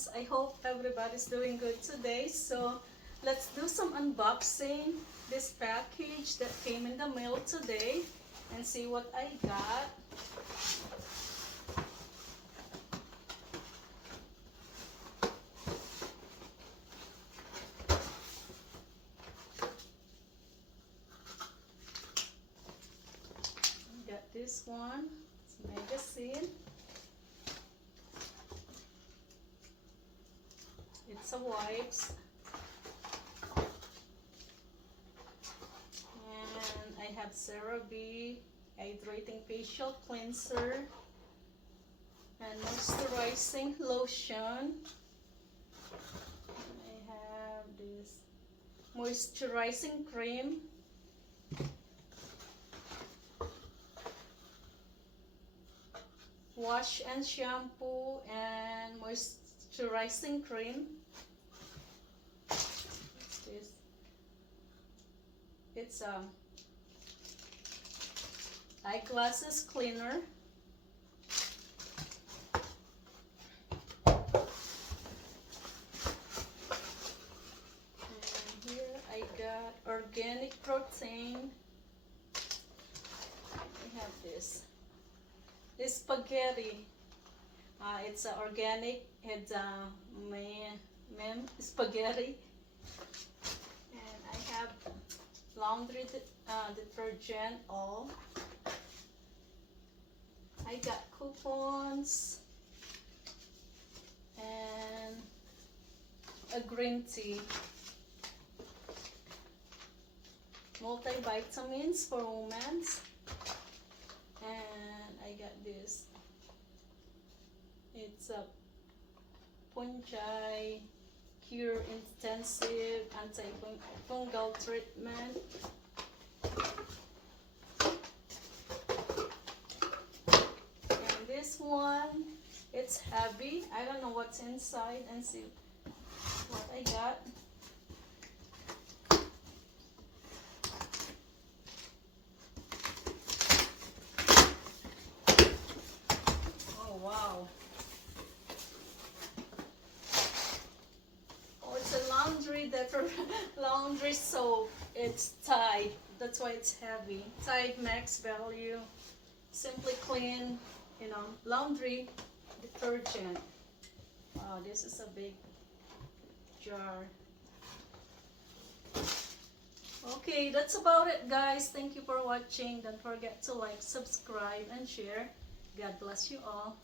guys, I hope everybody's doing good today. So let's do some unboxing this package that came in the mail today and see what I got. Got this one, it's a magazine. It's a wipes. And I have CeraVe Hydrating Facial Cleanser and Moisturizing Lotion. I have this Moisturizing Cream. Wash and shampoo and moisturizing cream. What's this? It's a eyeglasses cleaner. And here I got organic protein. I have this. This spaghetti. It's organic. It's mem spaghetti. And I have laundry detergent all. I got coupons and a green tea. Multivitamins for women. And I got this. It's a Fungi Cure Intensive Antifungal Treatment. And this one, it's heavy. I don't know what's inside and see what I got. Wow. Oh, it's a laundry soap. It's Tide. That's why it's heavy. Tide Max Value. Simply Clean, laundry detergent. Wow, this is a big jar. Okay, that's about it, guys. Thank you for watching. Don't forget to like, subscribe, and share. God bless you all.